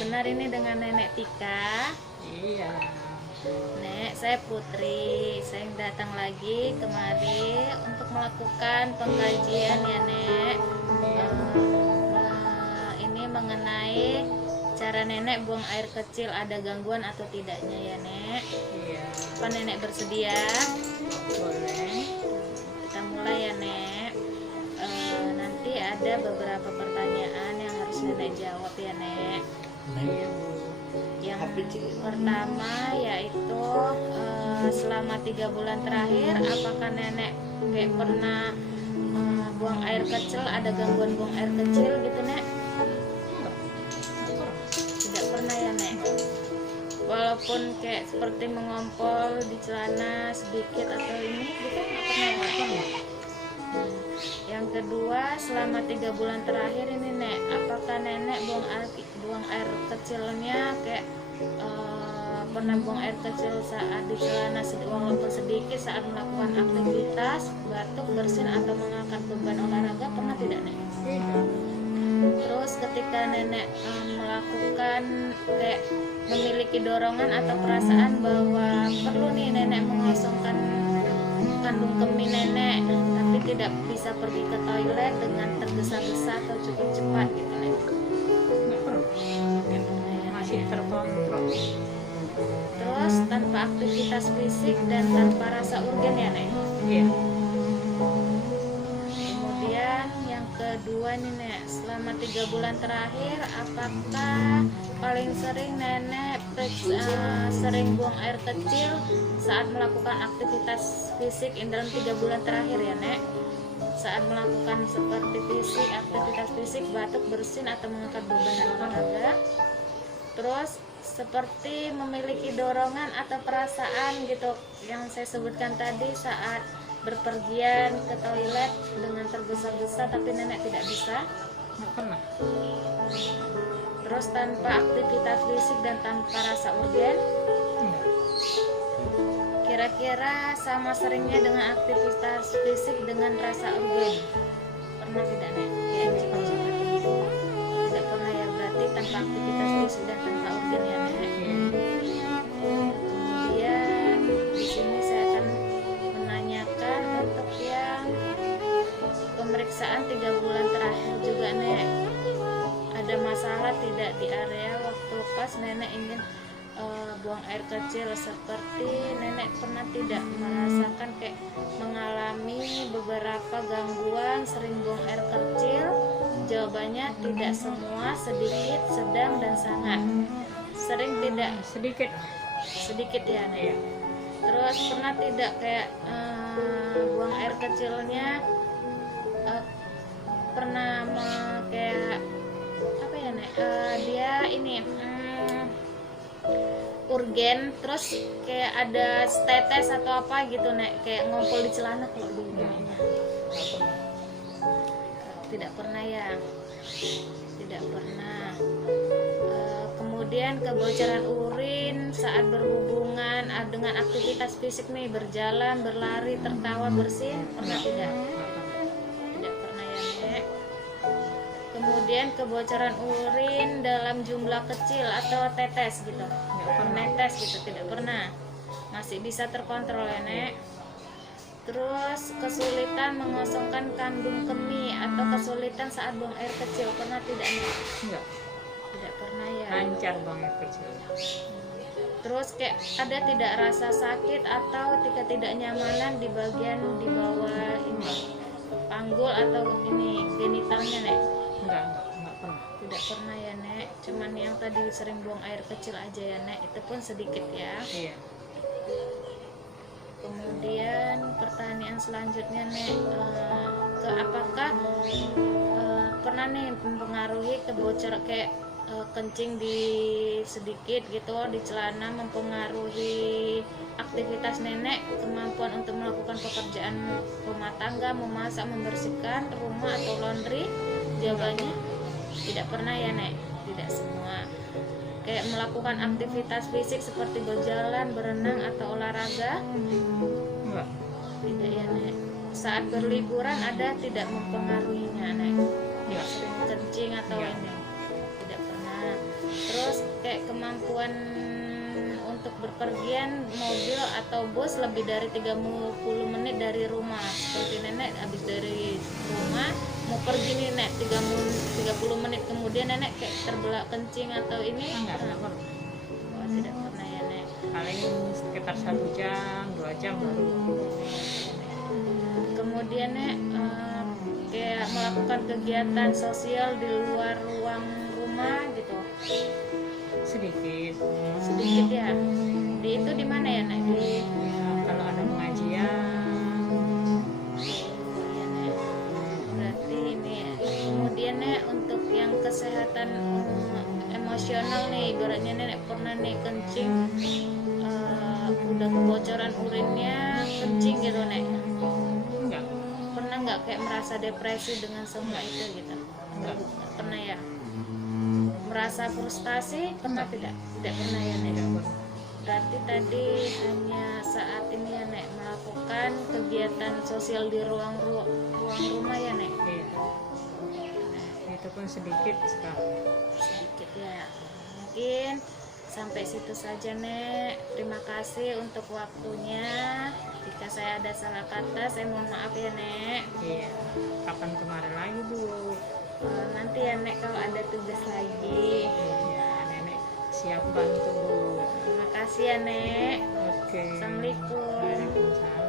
benar ini dengan Nenek Tika. Iya. Nek, saya Putri. Saya datang lagi kemari untuk melakukan pengkajian ya, Nek. Ini mengenai cara Nenek buang air kecil, ada gangguan atau tidaknya ya, Nek. Iya. Apa Nenek bersedia? Boleh. Kita mulai ya, Nek. Nanti ada beberapa pertanyaan yang harus Nenek jawab ya, Nek. Iya, Bu. Yang pertama yaitu selama 3 bulan terakhir apakah Nenek kayak pernah buang air kecil, ada gangguan buang air kecil gitu, Nek? Tidak pernah ya, Nek. Walaupun kayak seperti mengompol di celana sedikit atau ini gitu nggak pernah. Yang kedua, selama 3 bulan terakhir ini, Nek, apakah Nenek buang air kecilnya kayak pernah buang air kecil saat di celana walaupun sedikit saat melakukan aktivitas, batuk, bersin atau mengangkat beban olahraga, pernah tidak, Nek? Terus ketika Nenek melakukan kayak memiliki dorongan atau perasaan bahwa perlu nih Nenek mengosongkan kandung kemih Nenek, tapi tidak bisa pergi ke toilet dengan tergesa-gesa atau cukup cepat gitu, Nek? Masih terkontrol. Terus tanpa aktivitas fisik dan tanpa rasa urgen ya, Nek? Iya. Kemudian yang kedua nih, Nek, selama 3 bulan terakhir apakah paling sering Nenek sering buang air kecil saat melakukan aktivitas fisik dalam 3 bulan terakhir ya, Nek? Saat melakukan seperti aktivitas fisik, batuk, bersin atau mengangkat beban olahraga. Terus seperti memiliki dorongan atau perasaan gitu yang saya sebutkan tadi saat berpergian ke toilet dengan tergesa-gesa tapi Nenek tidak bisa. Nggak pernah. Terus tanpa aktivitas fisik dan tanpa rasa urgen. Kira-kira sama seringnya dengan aktivitas fisik dengan rasa urgen. Pernah tidak, Nek? Ya, tidak pernah ya, berarti tanpa aktivitas fisik dan tanpa urgen ya, Nek. Kemudian di sini saya akan menanyakan untuk yang pemeriksaan 3 bulan terakhir juga, Nek. Ada masalah tidak di area waktu pas Nenek ingin buang air kecil, seperti Nenek pernah tidak merasakan kayak mengalami beberapa gangguan sering buang air kecil? Jawabannya tidak semua, sedikit, sedang, dan sangat. Sering tidak? Sedikit ya, Nek. Terus pernah tidak kayak buang air kecilnya pernah kayak apa ya, Nek? Dia ini urgen, terus kayak ada tetes atau apa gitu, Nek, kayak ngompol di celana kalau di tidak pernah ya, tidak pernah. Kemudian kebocoran urin saat berhubungan dengan aktivitas fisik nih, berjalan, berlari, tertawa, bersin, pernah tidak? Tidak pernah ya, Nek. Kemudian kebocoran urin dalam jumlah kecil atau tetes gitu, menetes gitu, tidak pernah. Masih bisa terkontrol ya, Nek. Terus kesulitan mengosongkan kandung kemih atau kesulitan saat buang air kecil, pernah tidak, Nek? Enggak. Tidak pernah ya. Lancar banget kecil. Terus kayak ada tidak rasa sakit atau ketidaknyamanan di bagian di bawah ini, panggul atau ini genitalnya, Nek? Enggak pernah. Tidak pernah ya, Nek. Cuman yang tadi sering buang air kecil aja ya, Nek. Itu pun sedikit ya. Iya. Kemudian pertanyaan selanjutnya, Nek, apakah pernah nih mempengaruhi kebocor kayak kencing di sedikit gitu di celana, mempengaruhi aktivitas Nenek, kemampuan untuk melakukan pekerjaan rumah tangga, memasak, membersihkan rumah atau laundry? Jawabannya tidak pernah ya, Nek. Tidak semua. Kayak melakukan aktivitas fisik seperti berjalan, berenang atau olahraga? Enggak. Tidak ya, Nek. Saat berliburan ada tidak mempengaruhinya, Nek? Enggak. Sering kencing atau Enggak. ini? Tidak pernah. Terus kayak kemampuan untuk berpergian mobil atau bus lebih dari 30 menit dari rumah. Seperti nenek habis dari rumah mau pergi nih nek 30 menit kemudian nenek kayak terbelah kencing atau ini Enggak pernah? pernah. Oh, tidak pernah ya nek. Paling sekitar 1 jam 2 jam baru. Kemudian nek kayak melakukan kegiatan sosial di luar ruang rumah gitu Sedikit. sedikit ya. Di itu di mana ya nek? Di Ya, kalau ada pengajian. ya, Nek. Berarti ini kemudian nek untuk yang kesehatan emosional nih ibaratnya nenek pernah nih kencing udah kebocoran urinnya kencing gitu nek Enggak. pernah nggak kayak merasa depresi dengan semua itu gitu Enggak. Nggak pernah ya merasa frustasi pernah tidak pernah ya nek Tidak pernah. berarti tadi hanya saat ini ya nek melakukan kegiatan sosial di ruang rumah ya nek Iya. Itu pun sedikit sekali. sedikit ya mungkin sampai situ saja nek terima kasih untuk waktunya jika saya ada salah kata saya mohon maaf ya nek Iya. Kapan kemarin lagi Bu? nanti ya nek kalau ada tugas lagi Iya, nenek siap bantu Bu. terima kasih ya nek Oke. Assalamualaikum. Waalaikumsalam.